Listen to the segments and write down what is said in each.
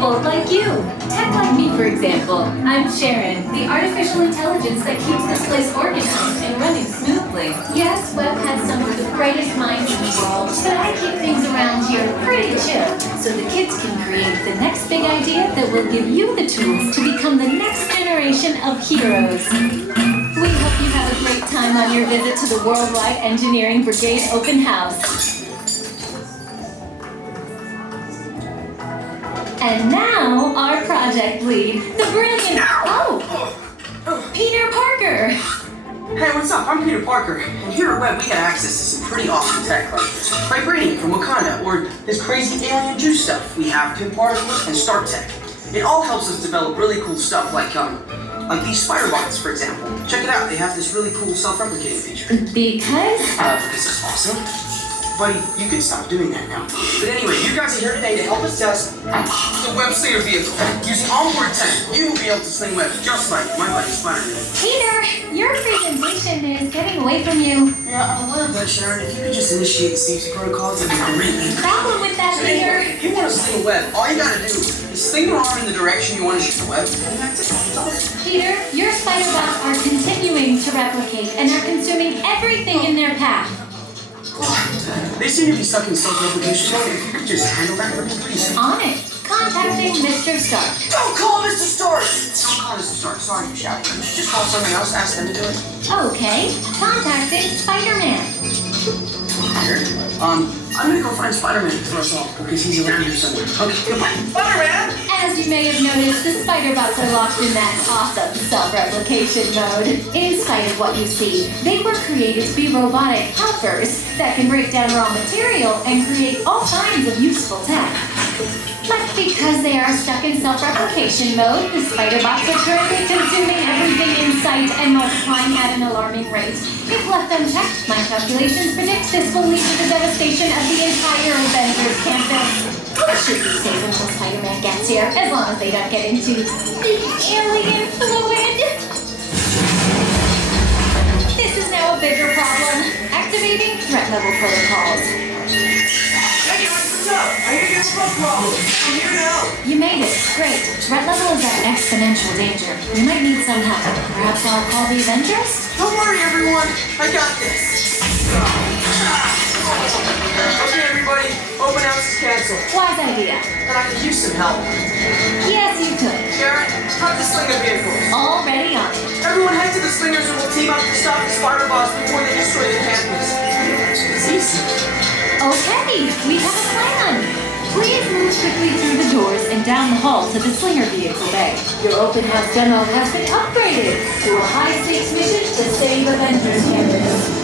people like you. Tech like me, for example. I'm Sharon, the artificial intelligence that keeps this place organized and running smoothly. Yes, Web has some of the brightest minds in the world, but I keep things around here pretty chill, so the kids can create the next big idea that will give you the tools to become the next generation of heroes. We hope you have a great time on your visit to the Worldwide Engineering Brigade Open House. And now, our project lead, the brilliant... Peter Parker! Hey, what's up? I'm Peter Parker, and here at Web we got access to some pretty awesome tech, like Vibranium from Wakanda, or this crazy alien juice stuff. We have pin particles and Stark Tech. It all helps us develop really cool stuff like these spider bots, for example. Check it out, they have this really cool self-replicating feature. Because it's awesome. Buddy, you can stop doing that now. But anyway, you guys are here today to help us test the Web Slinger vehicle. Using onboard tech, you will be able to sling webs just like my buddy Spiderman. Peter, your presentation is getting away from you. Yeah, I'm aware of that, Sharon. If you could just initiate the safety protocols, it'd be great. Problem with that, Peter. If you want to sling a web, all you gotta do is sling your arm in the direction you want to shoot the web, and that's it. Peter, your spider bots are continuing to replicate and are consuming everything in their path. They seem to be stuck in self-replication mode. If you could just handle that for me, please. On it. Contacting Mr. Stark. Don't call Mr. Stark! Don't call Mr. Stark. Sorry for shouting. You should just call someone else, ask them to do it. Okay. Contacting Spiderman. I'm gonna go find Spiderman for us all, because he's around here somewhere. Okay, goodbye. Spiderman! As you may have noticed, the spider bots are locked in that awesome self-replication mode. In spite of what you see, they were created to be robotic helpers that can break down raw material and create all kinds of useful tech. But because they are stuck in self-replication mode, the spider bots are currently consuming everything in sight and multiplying at an alarming rate. If left unchecked, my calculations predict this will lead to the devastation of the entire Avengers Campus. It should be safe until Spider-Man gets here, as long as they don't get into the alien fluid. This is now a bigger problem. Activating threat level protocols. Hey guys, what's up? I hear you have a problem. I'm here to help. You made it. Great. Threat level is at exponential danger. We might need some help. Perhaps I'll call the Avengers? Don't worry, everyone. I got this. Okay, everybody. Open house is canceled. Wise idea. And I could use some help. Yes, you could. Sharon, cut the Slinger vehicles. Already on it. Everyone head to the Slingers and we'll team up to stop the spider bots before they destroy the campus. It's easy. Okay, we have a plan. Please move quickly through the doors and down the hall to the Slinger vehicle bay. Your open house demo has been upgraded to a high-stakes mission to save Avengers Campus.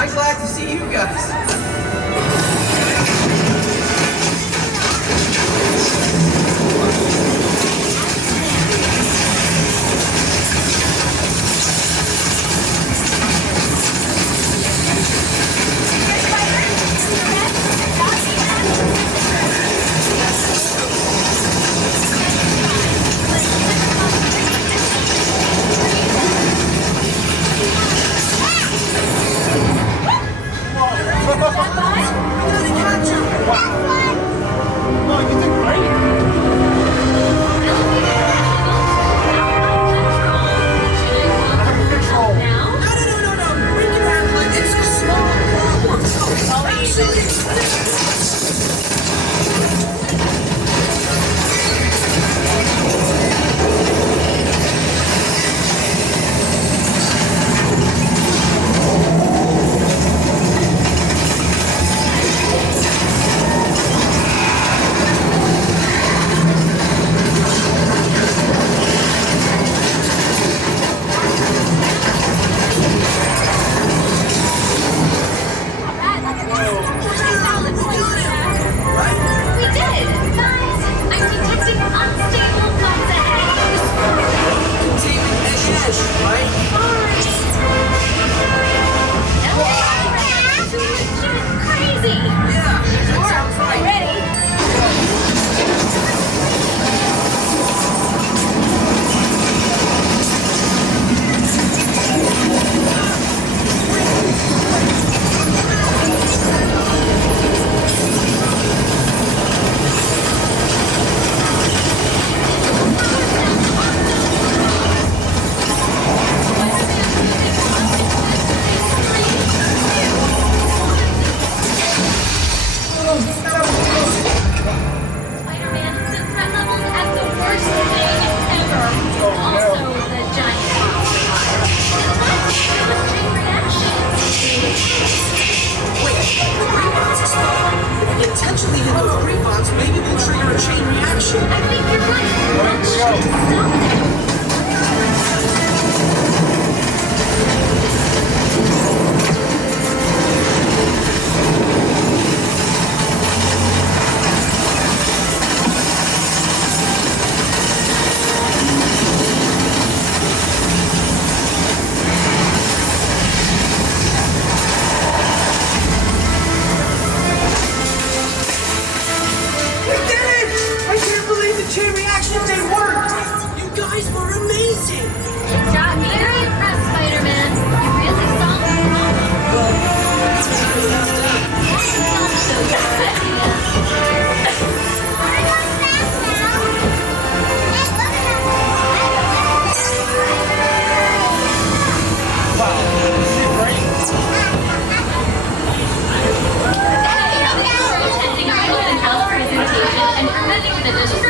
I'm glad to see you guys.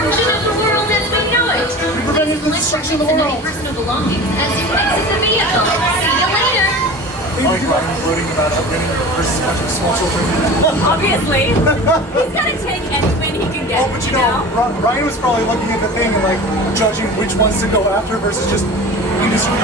destruction of the world as we know it. We prevented the destruction of the world. Personal belongings as you exit the vehicle. See you later. I like Ryan gloating about winning versus a bunch of small children. Obviously. He's got to take any win he can get. Oh, but you know, Ryan was probably looking at the thing and like judging which ones to go after versus just industry.